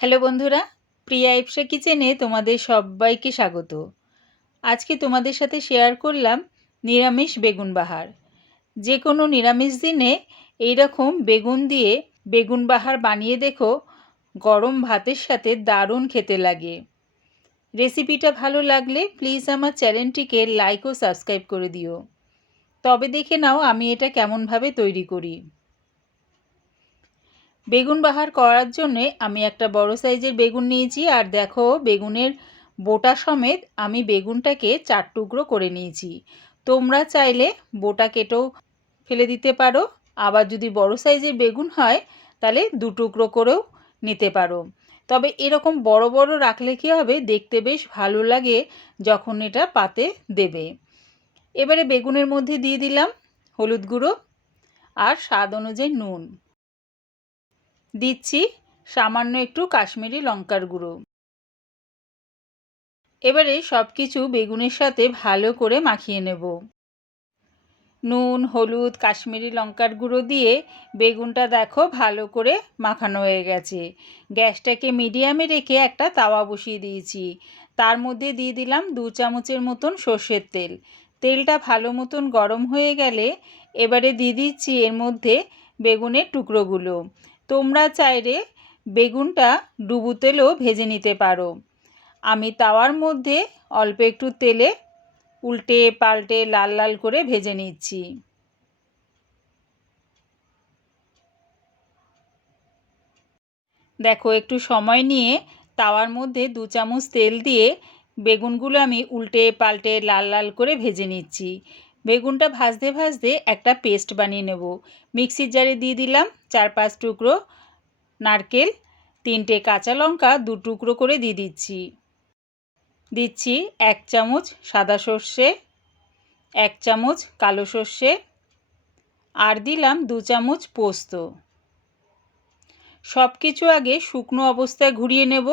Hello বন্ধুরা, প্রিয়া ইপসা কিচেনে তোমাদের সবাইকে স্বাগত। আজকে তোমাদের সাথে শেয়ার করলাম নিরামিষ বেগুন বাহার। যে কোনো নিরামিষ দিনে এইরকম বেগুন দিয়ে বেগুন বাহার বানিয়ে দেখো, গরম ভাতের সাথে দারুণ খেতে লাগে। রেসিপিটা ভালো লাগলে প্লিজ আমার চ্যানেলটিকে লাইক ও সাবস্ক্রাইব করে দিও। তবে দেখে নাও আমি এটা কেমনভাবে তৈরি করি। বেগুন বাহার করার জন্যে আমি একটা বড় সাইজের বেগুন নিয়েছি, আর দেখো বেগুনের বোটা সমেত আমি বেগুনটাকে 4 টুকরো করে নিয়েছি। তোমরা চাইলে বোটা কেটেও ফেলে দিতে পারো, আবার যদি বড় সাইজের বেগুন হয় তাহলে 2 টুকরো করেও নিতে পারো। তবে এরকম বড় বড় রাখলে কী হবে, দেখতে বেশ ভালো লাগে যখন এটা পাতে দেবে। এবারে বেগুনের মধ্যে দিয়ে দিলাম হলুদ গুঁড়ো আর স্বাদ অনুযায়ী নুন, দিচ্ছি সামান্য একটু কাশ্মীরি লঙ্কার গুঁড়ো। এবারে সব কিছু বেগুনের সাথে ভালো করে মাখিয়ে নেব। নুন, হলুদ, কাশ্মীরি লঙ্কার গুঁড়ো দিয়ে বেগুনটা দেখো ভালো করে মাখানো হয়ে গেছে। গ্যাসটাকে মিডিয়ামে রেখে একটা তাওয়া বসিয়ে দিয়েছি। তার মধ্যে দিয়ে দিলাম 2 চামচের মতন সর্ষের তেল। তেলটা ভালো মতন গরম হয়ে গেলে এবারে দিয়ে দিচ্ছি এর মধ্যে বেগুনের টুকরোগুলো। তোমরা চাইলে বেগুনটা ডুবো তেলেও ভেজে নিতে পারো। আমি তাওয়ার মধ্যে অল্প একটু তেলে উল্টে পাল্টে লাল লাল করে ভেজে নিচ্ছি। দেখো একটু সময় নিয়ে তাওয়ার মধ্যে 2 চামচ তেল দিয়ে বেগুনগুলো আমি উল্টে পাল্টে লাল লাল করে ভেজে নিচ্ছি। বেগুনটা ভাজতে ভাজতে একটা পেস্ট বানিয়ে নেব। মিক্সির জারে দিয়ে দিলাম 4-5 টুকরো নারকেল, 3টে কাঁচা লঙ্কা 2 টুকরো করে দিয়ে দিচ্ছি 1 চামচ সাদা সর্ষে, 1 চামচ কালো সর্ষে, আর দিলাম 2 চামচ পোস্ত। সব কিছু আগে শুকনো অবস্থায় ঘুরিয়ে নেব,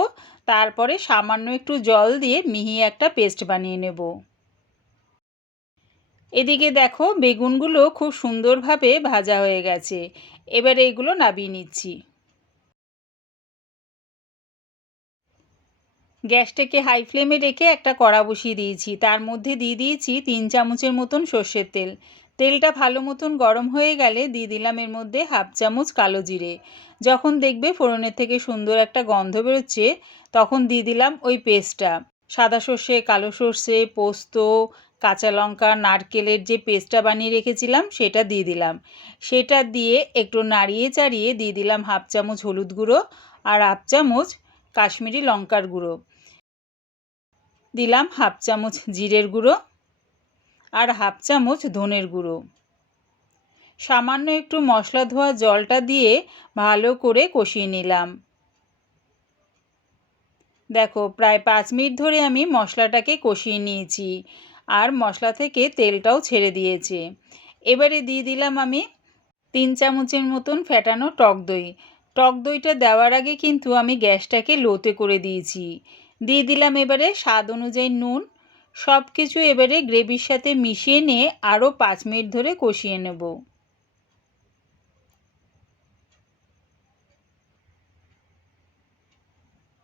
তারপরে সামান্য একটু জল দিয়ে মিহি একটা পেস্ট বানিয়ে নেব। এদিকে দেখো বেগুনগুলো খুব সুন্দরভাবে ভাজা হয়ে গেছে। এবারে এগুলো নামিয়ে নিচ্ছি। গ্যাসটাকে হাই ফ্লেমে রেখে একটা কড়া বসিয়ে দিয়েছি। তার মধ্যে দিয়ে দিয়েছি 3 চামচের মতন সর্ষের তেল। তেলটা ভালো মতন গরম হয়ে গেলে দিয়ে দিলাম এর মধ্যে 1/2 চামচ কালো জিরে। যখন দেখবে ফোড়নের থেকে সুন্দর একটা গন্ধ বেরোচ্ছে, তখন দিয়ে দিলাম ওই পেস্টটা। সাদা সর্ষে, কালো সর্ষে, পোস্ত, কাঁচা লঙ্কা, নারকেলের যে পেস্টটা বানিয়ে রেখেছিলাম সেটা দিয়ে দিলাম। সেটা দিয়ে একটু নাড়িয়ে চাড়িয়ে দিয়ে দিলাম 1/2 চামচ হলুদ গুঁড়ো আর 1/2 চামচ কাশ্মীরি লঙ্কার গুঁড়ো। দিলাম 1/2 চামচ জিরের গুঁড়ো আর 1/2 চামচ ধনের গুঁড়ো। সামান্য একটু মশলা ধোয়া জলটা দিয়ে ভালো করে কষিয়ে নিলাম। দেখো প্রায় 5 মিনিট ধরে আমি মশলাটাকে কষিয়ে নিয়েছি, আর মশলা থেকে তেলটাও ছেড়ে দিয়েছে। এবারে দিয়ে দিলাম আমি 3 চামচের মতন ফ্যাটানো টক দই। টক দইটা দেওয়ার আগে কিন্তু আমি গ্যাসটাকে লোতে করে দিয়েছি। দিয়ে দিলাম এবারে স্বাদ অনুযায়ী নুন। সব কিছু এবারে গ্রেভির সাথে মিশিয়ে নিয়ে আরও 5 মিনিট ধরে কষিয়ে নেব।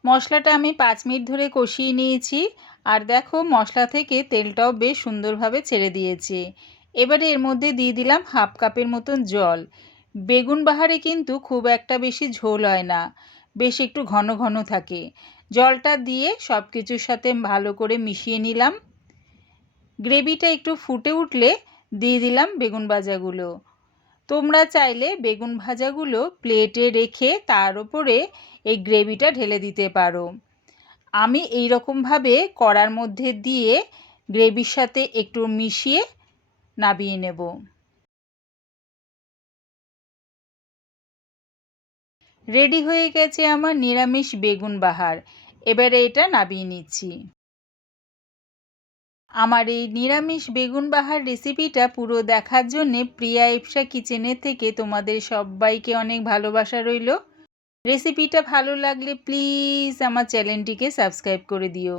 মশলাটা আমি 5 মিনিট ধরে কষিয়ে নিয়েছি, আর দেখো মশলা থেকে তেলটাও বেশ সুন্দরভাবে ছেড়ে দিয়েছে। এবারে এর মধ্যে দিয়ে দিলাম 1/2 কাপের মতন জল। বেগুন বাহারে কিন্তু খুব একটা বেশি ঝোল হয় না, বেশ একটু ঘন ঘন থাকে। জলটা দিয়ে সব কিছুর সাথে ভালো করে মিশিয়ে নিলাম। গ্রেভিটা একটু ফুটে উঠলে দিয়ে দিলাম বেগুন ভাজাগুলো। তোমরা চাইলে বেগুন ভাজাগুলো প্লেটে রেখে তার উপরে এই গ্রেভিটা ঢেলে দিতে পারো। আমি এই রকমভাবে কড়ার মধ্যে দিয়ে গ্রেভির সাথে একটু মিশিয়ে নামিয়ে নেব। রেডি হয়ে গেছে আমার নিরামিষ বেগুন বাহার। এবারে এটা নামিয়ে নিচ্ছি। আমার এই নিরামিষ বেগুন বাহার রেসিপিটা পুরো দেখার জন্যে প্রিয়া ইপসা কিচেনের থেকে তোমাদের সবাইকে অনেক ভালোবাসা রইল। রেসিপিটা ভালো লাগলে প্লিজ আমার চ্যানেলটিকে সাবস্ক্রাইব করে দিও।